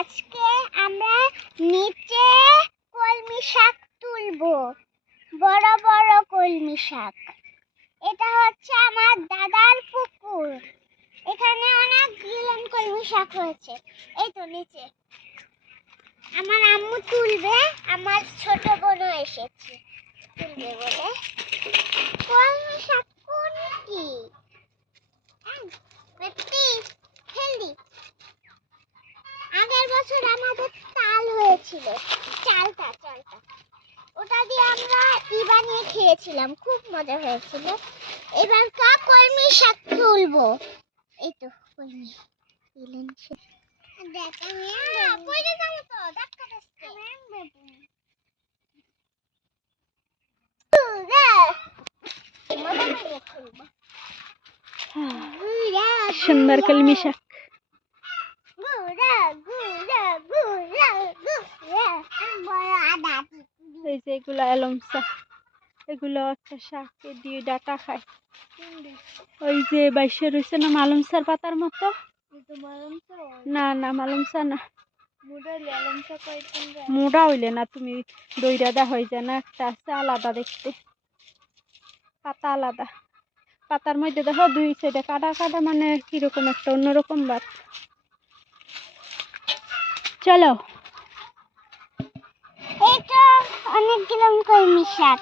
আজকে আমরা নিচে কলমি শাক তুলবো। বড় বড় কলমি শাক। এটা হচ্ছে আমার দাদার পুকুর। এখানে অনেক গিলন কলমি শাক হয়েছে। এই তো নিচে। আমার আম্মু তুলবে, আমার ছোট বোনও এসেছে। তুলবে বলে। কলমি শাক কোনটি পেটি হেলদি আগের বছর আমাদের তাল হয়েছিল চালটা চালটা ওটা দিয়ে ই বানিয়ে খেয়েছিলাম খুব মজা হয়েছিল। এবার কা কলমি শাক তুলবো। এই তো কলমি দিলেন সে। দেখ আমি পয়সা যাব তো দিচ্ছে মজা করে সুন্দর কলমি শাক গুড়া গুড়া গুড়া গুড়া বড় আদা এই যে এগুলো এলমসা এগুলো একটা শাক দিয়ে ডাটা খায়। ওই যে বাইশে রয়েছে না মালংসার পাতার মতো? না না মালংসা না। মোড়া হইলে না তুমি দইরা দা হয়ে যায় না, একটা আছে আলাদা দেখতে। পাতা আলাদা। পাতার মধ্যে দেখো দুই সাইডে কাটা কাটা মানে কীরকম একটা অন্যরকম বাত। চলো। এটা অনেক গিলাম কলমি শাক।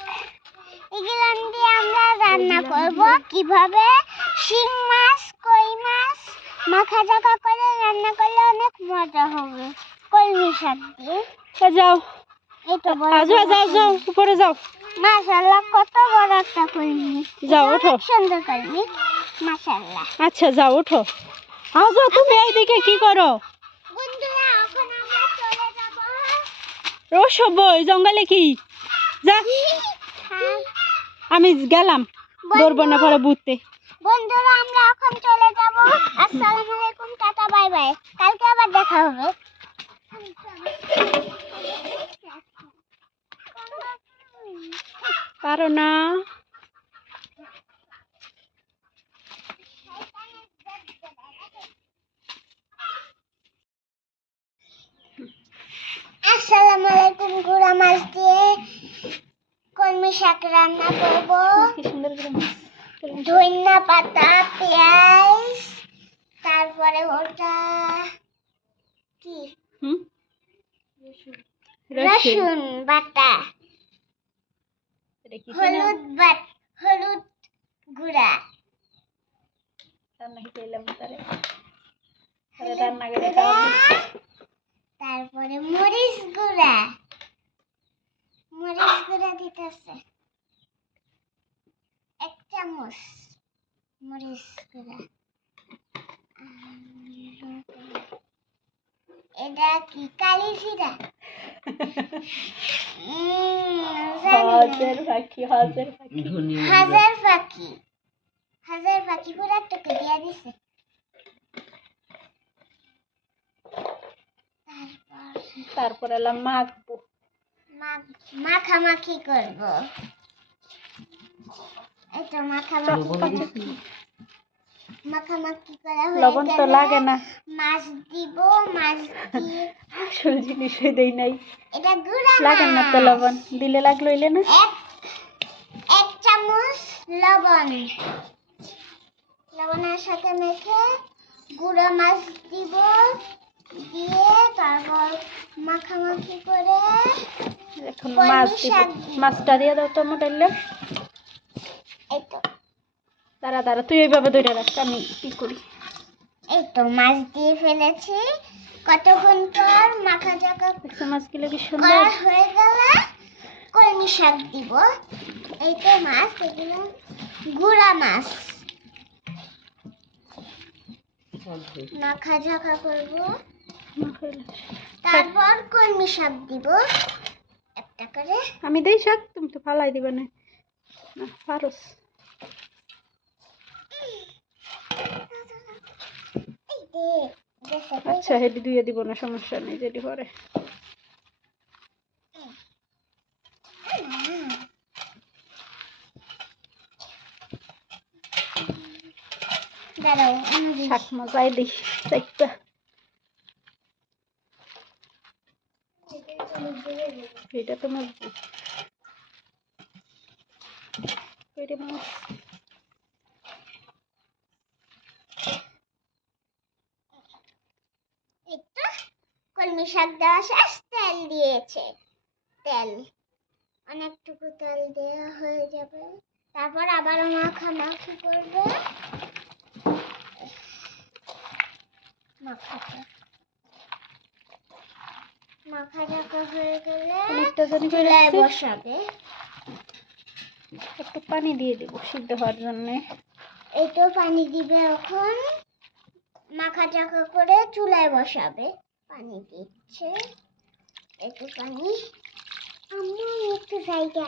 এগুলো দিয়ে আমরা রান্না করব। কীভাবে? শিং মাছ কই মাছ মাখা জাকা করে রান্না করলে অনেক মজা হবে কলমি শাক দিয়ে। যাও। যাও যাও যাও উপরে যাও। মাশাআল্লাহ কত বড় একটা কলমি। যাও, এটা ওঠো। অনেক সুন্দর কলমি। মাশাআল্লাহ। আচ্ছা যাও ওঠো। আও যাও তুমি এইদিকে কি করো বন্ধুরা এখন আমরা চলে যাব রসব সব জঙ্গলে কি? যা। আমি গেলাম ধরবো না পরে বুঝতে। বন্ধুরা আমরা এখন চলে যাব। আসসালামু আলাইকুম টাটা বাই বাই। কালকে আবার দেখা হবে। পারো না আসসালামু আলাইকুম গুড়া মাছ দিয়ে কলমি শাক রান্না করব। কি সুন্দর করে মাছ। ধনিয়া পাতা পেঁয়াজ তারপরে ওটা কি? রসুন। রসুন। বাটা। এটা কি যেন? হলুদ বাট হলুদ গুঁড়া। রান্না খেতে এলাম তারে তারে রান্না করে তারপরে মরিচ গুঁড়া। মরিচ গুঁড়া দিতেছে। এক চামচ মরিচ গুঁড়া এটা কি কালি জিরা উম, জানি না। হাজার পাখি হাজার পাখি হাজার পাখি হাজার পাখি পুরো তোকে দিয়া দিছে তারপর তারপর এলাম মাখবো মা- মাখামাখি করব তো মাখামাখি মাখামাখি করা হয়ে লবণ তো লাগে না। মাছ দিব মাছ দিয়ে। আসল জিনিসই দেই নাই। এটা গুঁড়া লাগে না তো লবণ। দিলে লাগল ইলে না? এক চামচ লবণ। লবণের সাথে মেখে গুঁড়া মাছ দিব। দিয়ে তারপর মাখামাখি করে মাছ। মাছটা দিয়ে দাও তো মোটাইলে দাঁড়া দাঁড়া তুই এইভাবে ধরে রাখ আমি কি করি। এই তো মাছ দিয়ে ফেলেছি। কতক্ষণ পর মাখা চাকা দেখছ মাছগুলো কি সুন্দর? হয়ে গেলে? কলমি শাক দিব। এই তো মাছ এগুলো গুঁড়া মাছ। মাখা ঝাঁকা করব। তারপর কলমি শাক দিব। একটা করে। আমি দেই শাক তুমি তো ফালাই দিবে না পারোস। আচ্ছা হেডি ধুয়ে দিব না সমস্যা নেই যেটি পরে। শাক মজাই দিই এটা তো মজবুত মাছ একটু কলমি দেওয়া শেষ তেল দিয়েছে। তেল অনেকটুকু তেল দেওয়া হয়ে যাবে। তারপর আবার মাখামাখি করবে। মাখাটা। মাখা টাকা হয়ে গেলে চুলায় বসাবে। একটু পানি দিয়ে দেবো সিদ্ধ হওয়ার জন্যে। এইটো পানি দিবে এখন। মাখা চাকা করে চুলায় বসাবে। পানি দিচ্ছে একটু পানি আমার একটু জায়গা